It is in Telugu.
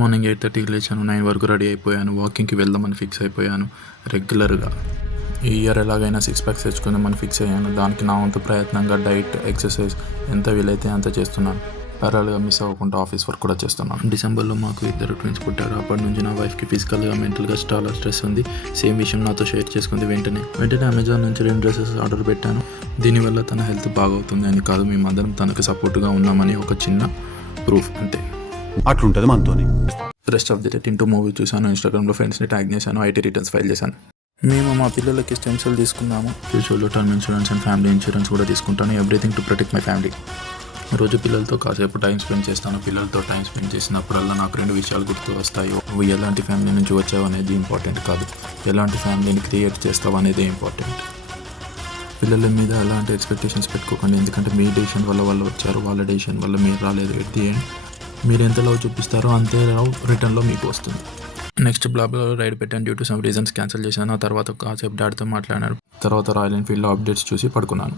మార్నింగ్ 8:30కి లేచాను. 9 వరకు రెడీ అయిపోయాను. వాకింగ్కి వెళ్దామని ఫిక్స్ అయిపోయాను రెగ్యులర్గా. ఈ ఇయర్ ఎలాగైనా 6 ప్యాక్స్ తెచ్చుకుందామని ఫిక్స్ అయ్యాను. దానికి నా వంతు ప్రయత్నంగా డైట్, ఎక్సర్సైజ్ ఎంత వీలైతే అంత చేస్తున్నాను. ప్యారల్గా మిస్ అవ్వకుండా ఆఫీస్ వర్క్ కూడా చేస్తున్నాను. డిసెంబర్లో మాకు 2 ట్విన్స్ పుట్టారు. అప్పటి నుంచి నా వైఫ్కి ఫిజికల్గా, మెంటల్గా చాలా స్ట్రెస్ ఉంది. సేమ్ విషయం నాతో షేర్ చేసుకుంది. వెంటనే అమెజాన్ నుంచి 2 డ్రెస్సెస్ ఆర్డర్ పెట్టాను. దీనివల్ల తన హెల్త్ బాగవుతుంది అని కాదు, మేమందరం తనకు సపోర్ట్గా ఉన్నామని ఒక చిన్న ప్రూఫ్ అంతే. అట్లుంటుంది మనతోని. రెస్ట్ ఆఫ్ ది డే టింటూ మూవీ చూశాను. ఇన్స్టాగ్రామ్లో ఫ్రెండ్స్ని ట్యాగ్ చేశాను. ఐటీ రిటర్న్స్ ఫైల్ చేశాను. మేము మా పిల్లలకి స్టెమ్ సెల్ తీసుకున్నాము. ఫ్యూచర్లో term insurance and family insurance కూడా తీసుకుంటాను. Everything to protect my family. రోజు పిల్లలతో కాసేపు టైం స్పెండ్ చేస్తాను. పిల్లలతో టైం స్పెండ్ చేసినప్పుడల్లా నాకు 2 విషయాలు గుర్తు వస్తాయి. నువ్వు ఎలాంటి ఫ్యామిలీ నుంచి వచ్చావు అనేది ఇంపార్టెంట్ కాదు, ఎలాంటి ఫ్యామిలీని క్రియేట్ చేస్తావు అనేది ఇంపార్టెంట్. పిల్లల మీద ఎలాంటి ఎక్స్పెక్టేషన్స్ పెట్టుకోకండి, ఎందుకంటే మీ డెసిషన్ వల్ల వాళ్ళు వచ్చారు, వాళ్ళ డెసిషన్ వల్ల మీరు రాలేదు. ఎట్ ది ఎండ్ మీరు ఎంత లవ్ చూపిస్తారో అంతే లవ్ రిటర్న్లో మీకు వస్తుంది. నెక్స్ట్ బ్లాగ్లో రైడ్ పెట్టాను. Due to some reasons cancel చేశాను. ఆ తర్వాత కాసేపు డాడీతో మాట్లాడాను. తర్వాత రాయల్ ఎన్ఫీల్డ్లో అప్డేట్స్ చూసి పడుకున్నాను.